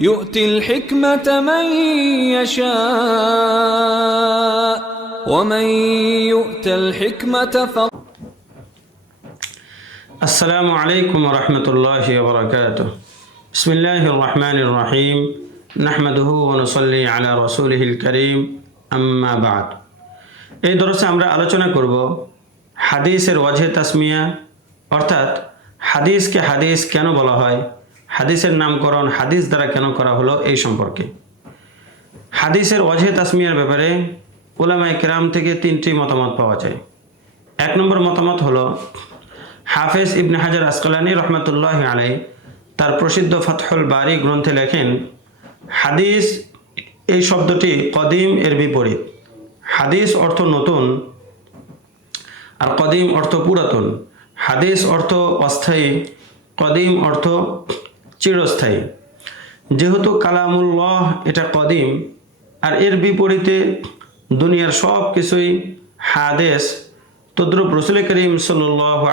يؤتي الحكمة من يشاء ومن يؤت الحكمة فقد السلام عليكم ورحمة الله وبركاته بسم الله الرحمن الرحيم نحمده ونصلي على رسوله الكريم أما بعد এই দরসে আমরা আলোচনা করব হাদিসের ওয়াজহে তাসমিয়া অর্থাৎ হাদিসকে হাদিস কেন বলা হয় হাদিসের নামকরণ, হাদিস দ্বারা কেন করা হলো এই সম্পর্কে। হাদিসের ওয়াজহে তাসমিয়ার ব্যাপারে ওলামায় কেরাম থেকে তিনটি মতামত পাওয়া যায়। এক নম্বর মতামত হলো, হাফেজ ইবনে হাজার আসকালানি রহমতুল্লাহ আলাই তার প্রসিদ্ধ ফাতহুল বারি গ্রন্থে লেখেন, হাদিস এই শব্দটি কদিম এর বিপরীত। হাদিস অর্থ নতুন আর কদিম অর্থ পুরাতন। হাদিস অর্থ অস্থায়ী, কদিম অর্থ চিরস্থায়ী। যেহেতু কালামুল্লাহ এটা কদিম, আর এর বিপরীতে দুনিয়ার সব কিছুই হাদেস তদ্রুপ রসুল করিম সাল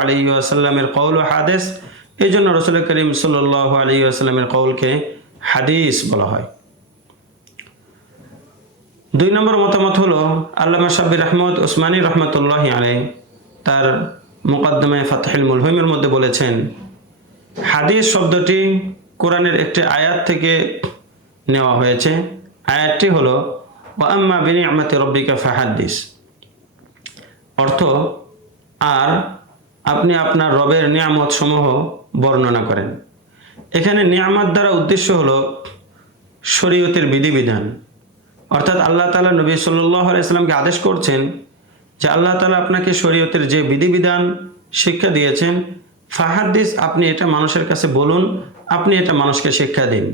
আলী আসাল্লামের কৌল হাদেস এই জন্য রসুল করিম সাল আলী আসাল্লামের কৌলকে হাদিস বলা হয়। দুই নম্বর মতামত হলো, আল্লামা সাব্বির রহমত ওসমানী রহমতুল্লাহ আলাই তার মুকদ্দমায় ফাতহিল মুলহিমের মধ্যে বলেছেন, হাদিস শব্দটি কোরআনের একটি আয়াত থেকে নেওয়া হয়েছে। আয়াতটি হল ওয়াম্মা বিনি আমাতে রব্বিকা ফাহাদ্দিস অর্থ, আর আপনি আপনার রবের নিয়ামত সমূহ বর্ণনা করেন। এখানে নিয়ামত দ্বারা উদ্দেশ্য হল শরীয়তের বিধিবিধান। অর্থাৎ আল্লাহ তালা নবী সাল্লাহ ইসলামকে আদেশ করছেন যে আল্লাহ তালা আপনাকে শরীয়তের যে বিধিবিধান শিক্ষা দিয়েছেন ফাহাদ্দিস আপনি এটা মানুষের কাছে বলুন, আপনি এটা মানুষকে শিক্ষা দিন।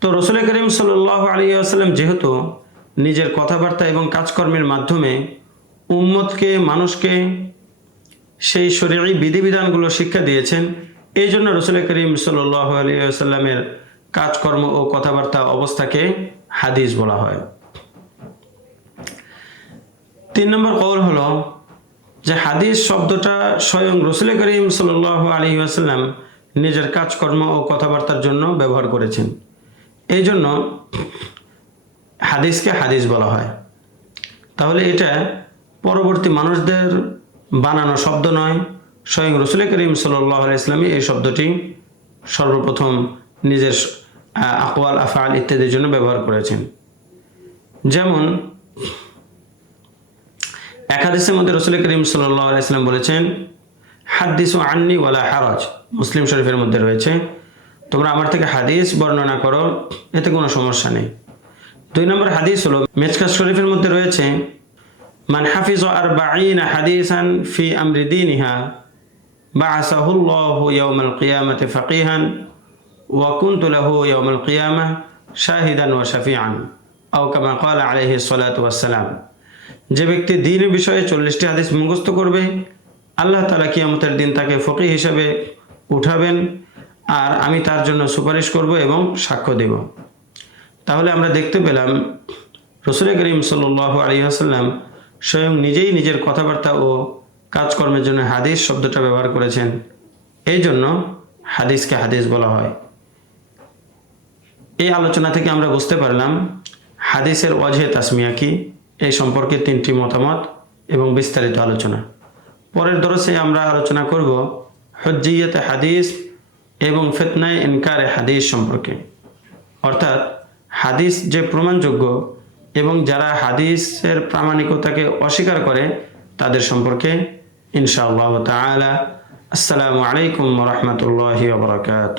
তো রসুল করিম সাল্লাহ আলী আসাল্লাম যেহেতু নিজের কথাবার্তা এবং কাজকর্মের মাধ্যমে উম্মতকে, মানুষকে সেই শরীরী বিধিবিধানগুলো শিক্ষা দিয়েছেন, এই জন্য রসুল করিম সাল্লাহ আলী আসাল্লামের কাজকর্ম ও কথাবার্তা অবস্থাকে হাদিস বলা হয়। তিন নম্বর কৌল হলো যে হাদিস শব্দটা স্বয়ং রসুল করিম সাল আলী আসাল্লাম নিজের কাজকর্ম ও কথাবার্তার জন্য ব্যবহার করেছেন। এই জন্য হাদিসকে হাদিস বলা হয়। তাহলে এটা পরবর্তী মানুষদের বানানো শব্দ নয়। স্বয়ং রসুল করিম সাল্লাহ ইসলামী এই শব্দটি সর্বপ্রথম নিজের আকওয়াল আফাল ইত্যাদির জন্য ব্যবহার করেছেন। যেমন এক হাদিসের মধ্যে রসুল করিম সাল্লাহ ইসলাম বলেছেন, হাদিস ও আন্নি ওয়ালা হারজ। মুসলিম শরীফের মধ্যে রয়েছে, তোমরা আমার থেকে হাদিস বর্ণনা করো, এতে কোনো সমস্যা নেই। দুই নম্বর হাদিস হলো মেজকাজ শরীফের মধ্যে রয়েছে, মান হাফিজ আর বাঈন হাদিসান ফি আমরি দিনিহা বাআসাহুল্লাহু ইয়াউমাল কিয়ামাতি ফাকিহান, ওয়া কুনতু লাহু ইয়াউমাল কিয়ামাহ শাহিদান ওয়া শাফিআন। আও কামা ক্বালা আলাইহি সাল্লাতু ওয়াসসালাম। যে ব্যক্তি দিনের বিষয়ে চল্লিশটি হাদিস মুখস্থ করবে, আল্লাহ তালা কিয়ামতের দিন তাকে ফকি হিসাবে উঠাবেন আর আমি তার জন্য সুপারিশ করব এবং সাক্ষ্য দেব। তাহলে আমরা দেখতে পেলাম, রসুল করিম সাল আলী আসাল্লাম স্বয়ং নিজেই নিজের কথাবার্তা ও কাজকর্মের জন্য হাদিস শব্দটা ব্যবহার করেছেন। এই জন্য হাদিসকে হাদিস বলা হয়। এই আলোচনা থেকে আমরা বুঝতে পারলাম, হাদিসের ওয়াজহে তাসমিয়া কি? এই সম্পর্কে তিনটি মতামত এবং বিস্তারিত আলোচনা। পরের দরসে আমরা আলোচনা করব হজ্জিয়তে হাদিস এবং ফেতনায় ইনকারে হাদিস সম্পর্কে। অর্থাৎ হাদিস যে প্রমাণযোগ্য এবং যারা হাদিসের প্রামাণিকতাকে অস্বীকার করে তাদের সম্পর্কে ইনশাআল্লাহ তালা আসসালামু আলাইকুম রহমতুল্লাহ বরকাত